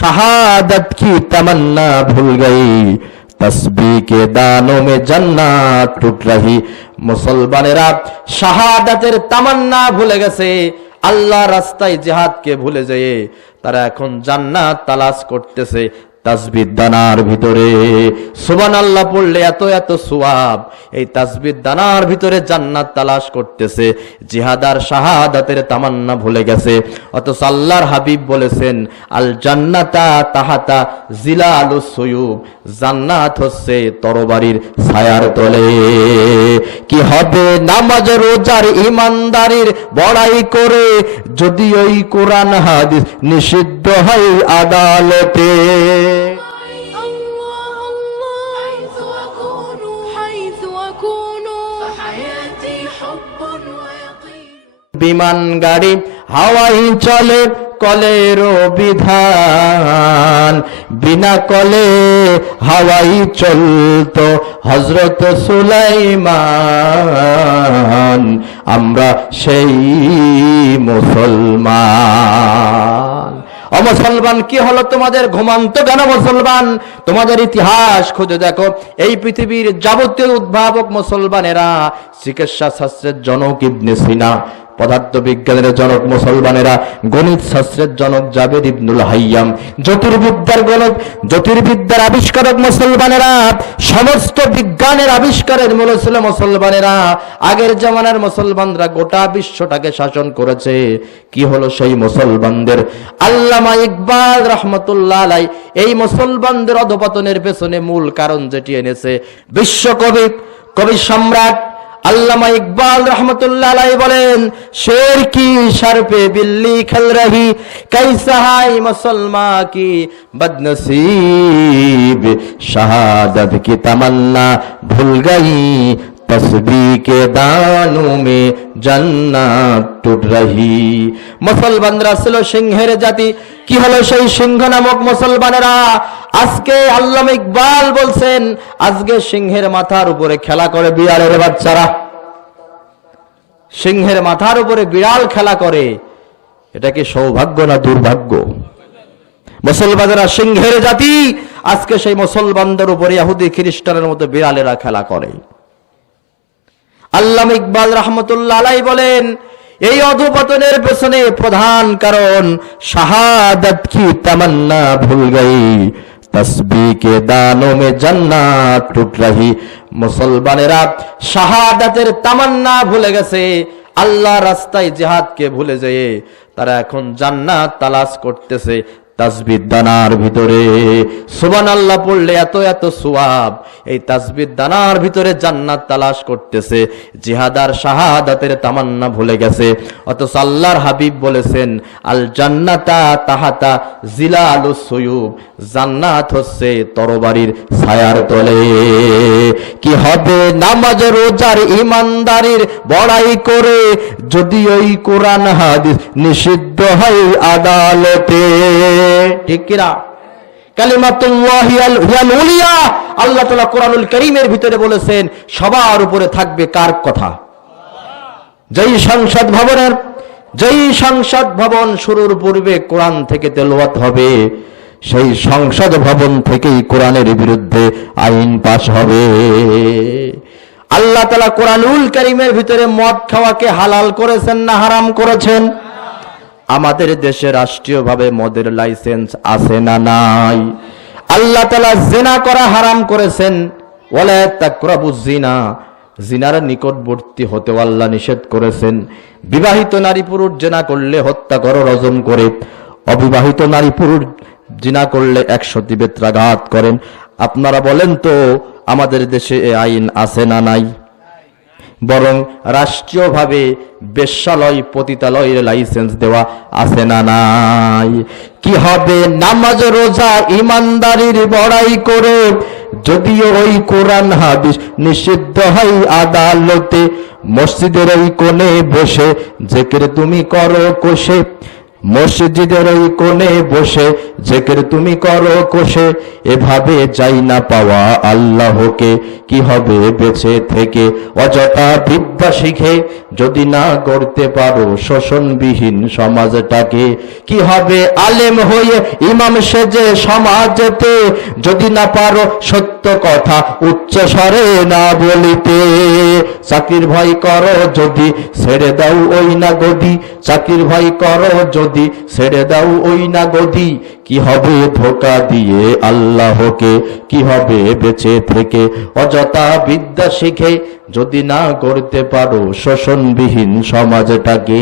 शहादत की तमन्ना भूल गई তসবি কে দানো মে জান্নাত টুট রহি মুসলমানেরা শাহাদাতের তামান্না ভুলে গেছে আল্লাহ রাস্তায় জিহাদকে ভুলে যেয়ে তারা এখন জান্নাত তালাশ করতেছে তাসবিদ দানার ভিতরে। সুবান আল্লাহ পড়লে এত এত সুয়াব। এই তাসবিদ দানার ভিতরে জান্নাত তালাশ করতেছে। জিহাদার শাহাদাতের তামান্না ভুলে গেছে। অথচ আল্লাহর হাবিব বলেছেন, আল জান্নাতা তাহাতা জিলা আলু সয়ুব। জান্নাত হচ্ছে তরবারির ছায়ার তলে। কি হবে নামাজ, রোজার ইমানদারির বড়াই করে? যদি ওই কোরআন হাদিস নিষিদ্ধ হয় আদালতে। বিমান গাড়ি, হাওয়াই চলে কলের বিধান বিনা কলে হাওয়াই চলতো হজরত সুলাইমান। আমরা সেই মুসলমান। অমুসলমান কি হলো তোমাদের ঘুমান্ত কেন মুসলমান? তোমাদের ইতিহাস খুঁজে দেখো। এই পৃথিবীর যাবতীয় উদ্ভাবক মুসলমানেরা চিকিৎসা শাস্ত্রের জনক ইবনে সিনা পদার্থ বিজ্ঞানের জনক মুসলমানেরা গণিত শাস্ত্রের জনক জাবেদ ইবনুল হাইয়াম, জ্যোতির্বিদ্যার গণক, জ্যোতির্বিদ্যার আবিষ্কারক মুসলমানেরা, সমস্ত বিজ্ঞানের আবিষ্কারের মূল ছিল মুসলমানেরা। আগের জামানার মুসলমানরা গোটা বিশ্বটাকে শাসন করেছে। কি হলো সেই মুসলমানদের? আল্লামা ইকবাল রহমতুল্লাহ আলাই এই মুসলমানদের অধপতনের পেছনে মূল কারণ যেটি এনেছে বিশ্বকবি কবি সম্রাট আল্লামা ইকবাল রহমতুল্লাহ আলাই বলেন, শের কি সরপে বিল্লি খেল রহি? কাইসা মুসলমা কি বদনসিব? শাহাদত কি তমন্না ভুল গই तस्बी के दानों में जन्नत टूट रही মুসলমানরা ছিল সিংহের জাতি কি হলো সেই সিংহ নামক মুসলমানেরা আজকে আল্লামা ইকবাল বলছেন আজকে সিংহের মাথার উপরে খেলা করে বিড়ালের বাচ্চারা সিংহের মাথার উপরে বিড়াল খেলা করে এটা কি সৌভাগ্য না দুর্ভাগ্য মুসলমানেরা সিংহের জাতি আজকে সেই মুসলমানদের উপরে ইহুদি খ্রিস্টানের মতো বিড়ালেরা খেলা করে আল্লাহ ইকবাল রহমতুল্লাহ আলাই বলেন, এই অধপতনের পেছনে প্রধান কারণ শাহাদত কি তামান্না ভুল গই। তসবি কে দানো মে জান্নাত টুট রহি মুসলমানেরা শাহাদাতের তামান্না ভুলে গেছে। আল্লাহ রাস্তায় জিহাদকে ভুলে যেয়ে তারা এখন জান্নাত তালাশ করতেছে। তাসবিদ দানার ভিতরে। সুবান আল্লাহ পড়লে এত এত সুয়াব। এই তাসবিদ দানার ভিতরে জান্নাত তালাশ করতেছে। জিহাদার শাহাদাতের তামান্না ভুলে গেছে। অথচ আল্লাহর হাবিব বলেছেন, আল জান্নাতা তাহাতা জিলা আলু সয়ুব। জান্নাত হচ্ছে তরবারির ছায়ার তলে। কি হবে নামাজ, রোজার ইমানদারির বড়াই করে? যদি ওই কোরআন হাদিস নিষিদ্ধ হয় আদালতে। ঠিক কিনা? আল্লাহ কোরআনুল কারীমের ভিতরে বলেছেন, সবার উপরে থাকবে কার কথা? যেই সংসদ ভবনের যেই সংসদ ভবন শুরুর পূর্বে কোরআন থেকে হবে, সেই সংসদ ভবন থেকেই কোরআনের বিরুদ্ধে আইন পাশ হবে। আল্লাহ তালা কোরআনুল করিমের ভিতরে মদ খাওয়াকে হালাল করেছেন না হারাম করেছেন? আমাদের দেশে রাষ্ট্রীয়ভাবে মদের লাইসেন্স আছে না নাই? আল্লাহ তালা জেনা করা হারাম করেছেন। ওয়ালা তাকরাবু জিনা জিনার নিকটবর্তী হতে আল্লাহ নিষেধ করেছেন। বিবাহিত নারী পুরুষ জেনা করলে হত্যা করো রজন করে। অবিবাহিত নারী পুরুষ জিনা করলে একশো বেত্রাঘাত করেন। আপনারা বলেন তো, আমাদের দেশে এ আইন আছে না নাই? বরং রাষ্ট্রীয়ভাবে বেশ্যালয় পতিতালয়ের লাইসেন্স দেওয়া আছে না নাই। কি হবে? নামাজ, রোজা, ইমানদারির বড়াই করে যদিও ওই কোরআন হাদিস নিষিদ্ধ হয় আদালতে, মসজিদের ওই কোণে বসে, জেকের তুমি করো কোষে মসজিদের ওই কোণে বসে জেকের তুমি করো কোষে, এভাবে যাই না পাওয়া আল্লাহকে, কি হবে বেঁচে থেকে? অযথা বিদ্যা শিখে যদি না করতে পারো শোষণবিহীন সমাজটাকে, কি হবে আলেম হয়ে ইমাম সেজে সমাজেতে? যদি না পারো সত্য কথা উচ্চ স্বরে না বলিতে চাকরির ভয় করো যদি ছেড়ে দাও ওই না গদি চাকরির ভয় করো যদি ছেড়ে দাও ওই না গদি কি হবে ধোকা দিয়ে আল্লাহকে? কি হবে বেঁচে থেকে? অযথা বিদ্যা শিখে যদি না করতে পারো, শোষণবিহীন সমাজটাকে।